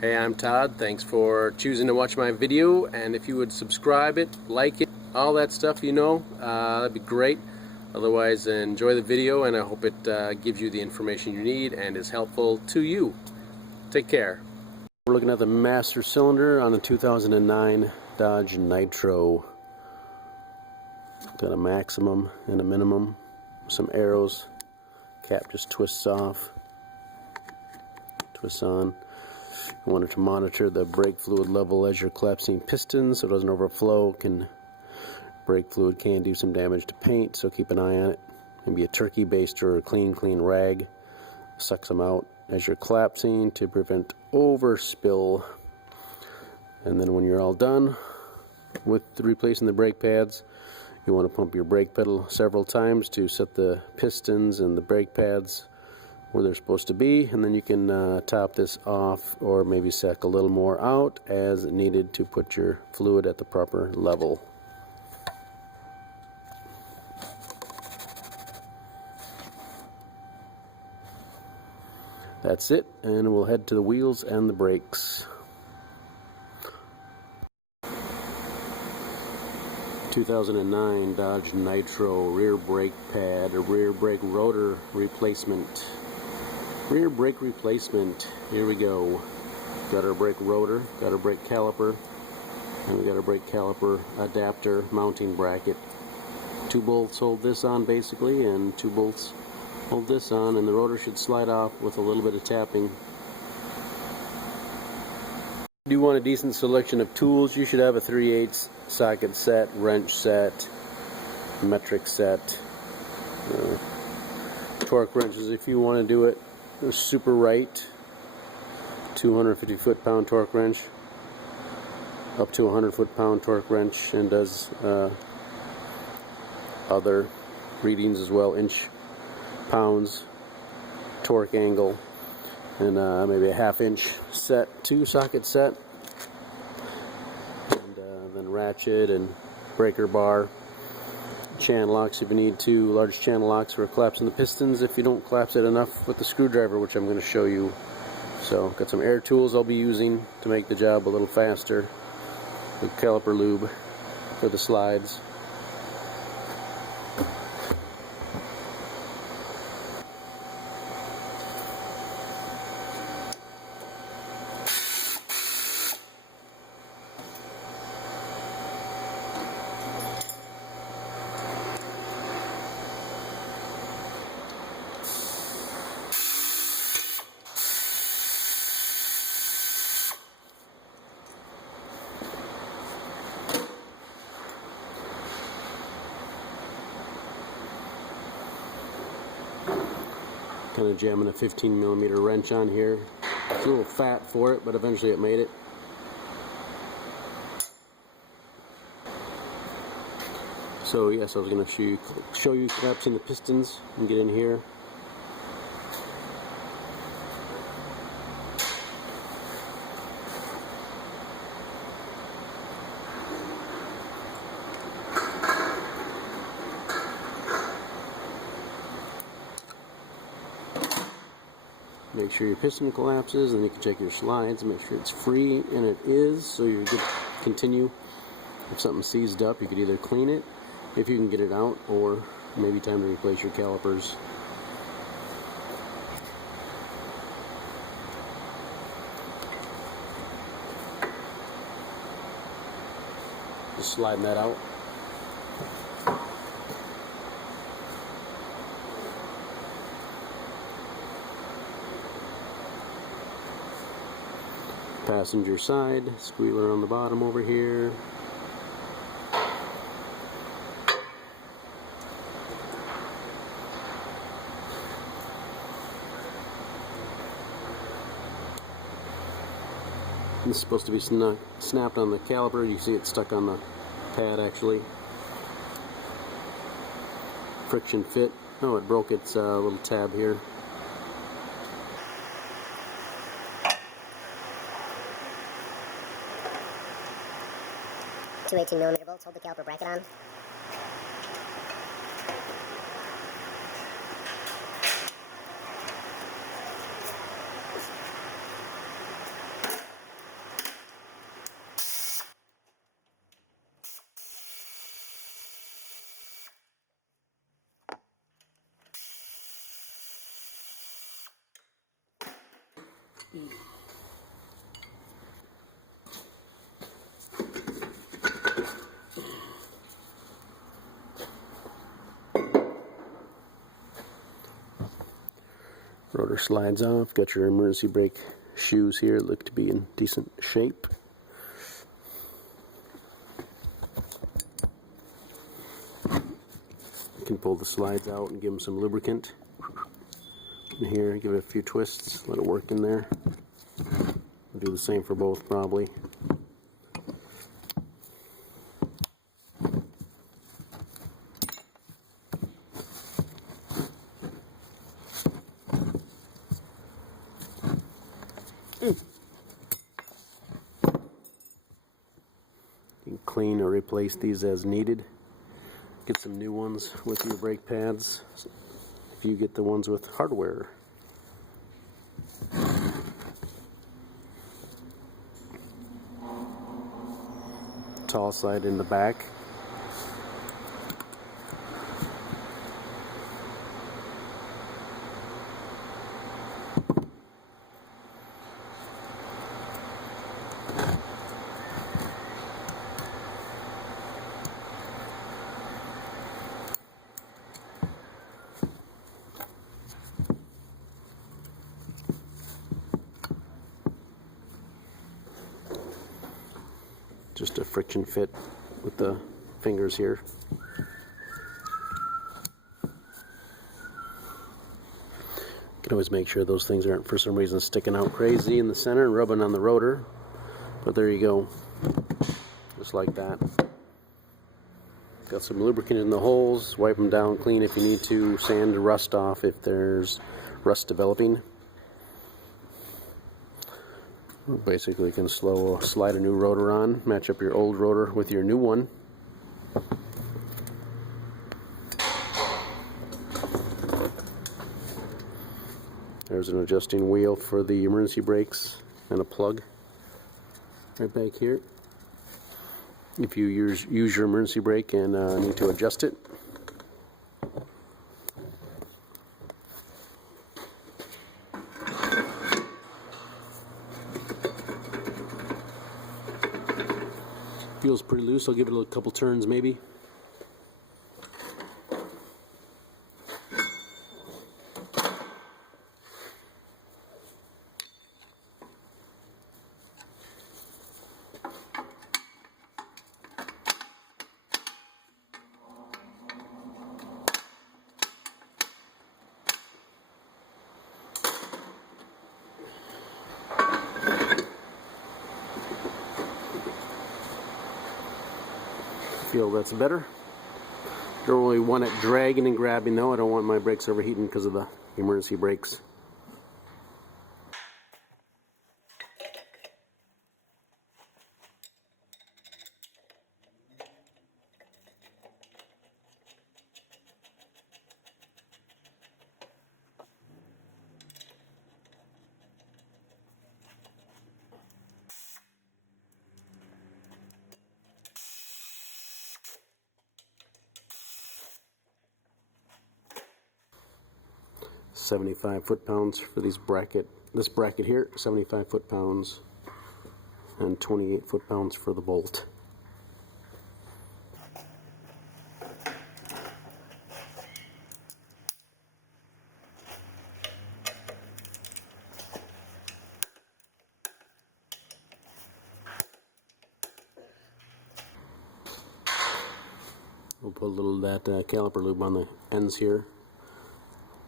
Hey, I'm Todd. Thanks for choosing to watch my video, and if you would subscribe it, like it, all that stuff, that'd be great. Otherwise, enjoy the video, and I hope it gives you the information you need and is helpful to you. Take care. We're looking at the master cylinder on a 2009 Dodge Nitro. Got a maximum and a minimum, some arrows, cap just twists off, twists on. I wanted to monitor the brake fluid level as you're collapsing pistons so it doesn't overflow. Brake fluid can do some damage to paint, so keep an eye on it. Maybe a turkey baster or a clean rag sucks them out as you're collapsing to prevent overspill. And then when you're all done with replacing the brake pads, you want to pump your brake pedal several times to set the pistons and the brake pads where they're supposed to be, and then you can top this off or maybe sack a little more out as needed to put your fluid at the proper level. That's it, and we'll head to the wheels and the brakes. 2009 Dodge Nitro rear brake pad, or rear brake rotor replacement. Rear brake replacement. Here we go. Got our brake rotor, got our brake caliper, and we got our brake caliper adapter mounting bracket. 2 bolts hold this on basically, and 2 bolts hold this on, and the rotor should slide off with a little bit of tapping. If you want a decent selection of tools, you should have a 3/8 socket set, wrench set, metric set, torque wrenches if you want to do it. The super right 250 foot-pound torque wrench, up to 100 foot-pound torque wrench, and does other readings as well, inch, pounds, torque angle, and maybe a 1/2 inch set, 2 socket set, and then ratchet and breaker bar. Channel locks if you need 2 large channel locks for collapsing the pistons if you don't collapse it enough with the screwdriver, which I'm going to show you. So got some air tools I'll be using to make the job a little faster. The caliper lube for the slides. Kind of jamming a 15mm wrench on here. It's a little fat for it, but eventually it made it. So yes, I was going to show you collapsing the pistons and get in here. Make sure your piston collapses, and you can check your slides, make sure it's free, and it is, so you're good to continue. If something's seized up, you could either clean it, if you can get it out, or maybe time to replace your calipers. Just sliding that out. Passenger side, squealer on the bottom over here. This is supposed to be snapped on the caliper. You see it stuck on the pad actually. Friction fit. Oh, it broke its little tab here. Two 18mm bolts hold the caliper bracket on. Rotor slides off. Got your emergency brake shoes here, look to be in decent shape. You can pull the slides out and give them some lubricant. And here, give it a few twists, let it work in there. We'll do the same for both probably. You can clean or replace these as needed. Get some new ones with your brake pads if you get the ones with hardware. Tall side in the back. Just a friction fit with the fingers here. You can always make sure those things aren't for some reason sticking out crazy in the center and rubbing on the rotor. But there you go. Just like that. Got some lubricant in the holes. Wipe them down clean if you need to. Sand the rust off if there's rust developing. Basically, you can slide a new rotor on, match up your old rotor with your new one. There's an adjusting wheel for the emergency brakes and a plug right back here. If you use your emergency brake and need to adjust it. Feels pretty loose. I'll give it a couple turns maybe. Feel that's better. Don't really want it dragging and grabbing though. I don't want my brakes overheating because of the emergency brakes. $75 foot-pounds for this bracket here, 75 foot-pounds, and 28 foot-pounds for the bolt. We'll put a little of that caliper lube on the ends here,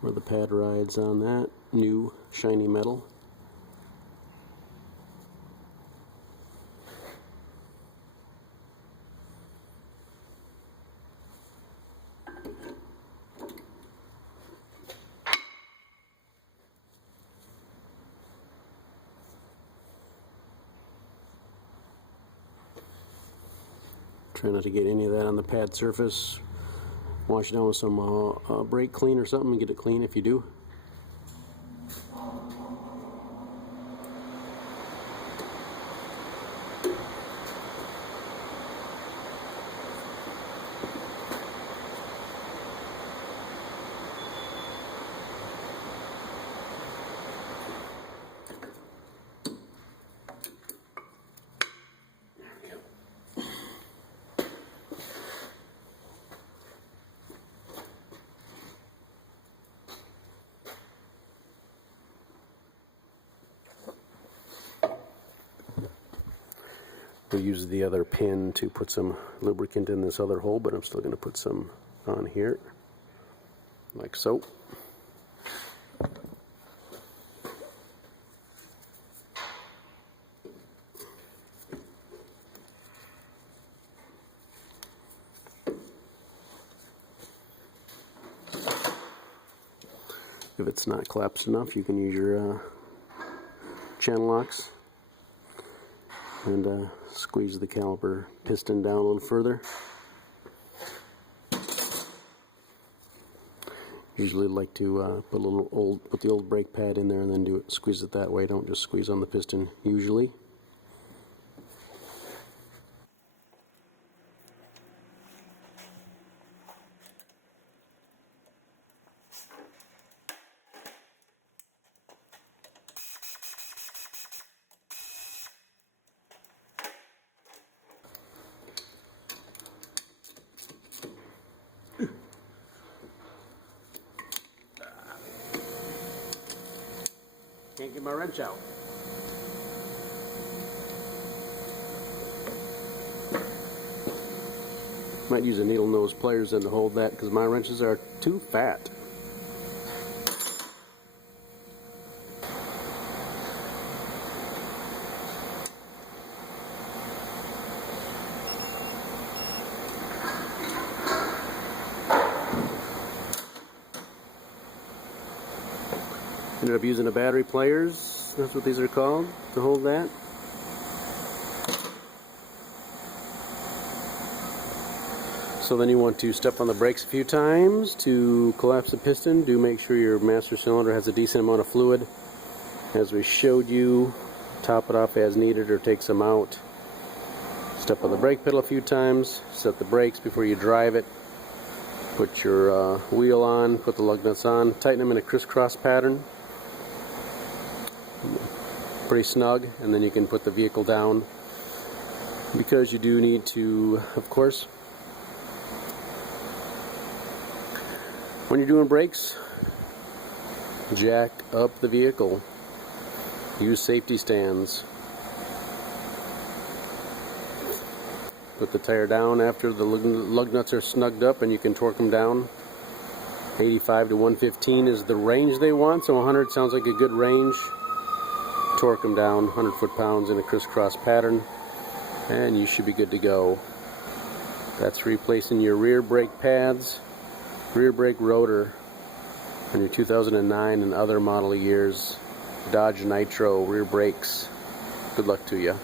where the pad rides on that new shiny metal. Try not to get any of that on the pad surface. Wash it down with some brake clean or something and get it clean if you do. We use the other pin to put some lubricant in this other hole, but I'm still going to put some on here, like so. If it's not collapsed enough, you can use your channel locks and squeeze the caliper piston down a little further. Usually like to put the old brake pad in there and then squeeze it that way. Don't just squeeze on the piston usually. Can't get my wrench out. Might use a needle nose pliers then to hold that because my wrenches are too fat. Ended up using a battery pliers, that's what these are called, to hold that. So then you want to step on the brakes a few times to collapse the piston. Do make sure your master cylinder has a decent amount of fluid. As we showed you, top it off as needed or take some out. Step on the brake pedal a few times, set the brakes before you drive it. Put your wheel on, put the lug nuts on, tighten them in a crisscross pattern. Pretty snug, and then you can put the vehicle down, because you do need to, of course, when you're doing brakes, jack up the vehicle. Use safety stands. Put the tire down after the lug nuts are snugged up and you can torque them down. 85 to 115 is the range they want, so 100 sounds like a good range. Torque them down 100 foot-pounds in a crisscross pattern and you should be good to go. That's replacing your rear brake pads, rear brake rotor on your 2009 and other model years Dodge Nitro rear brakes. Good luck to you.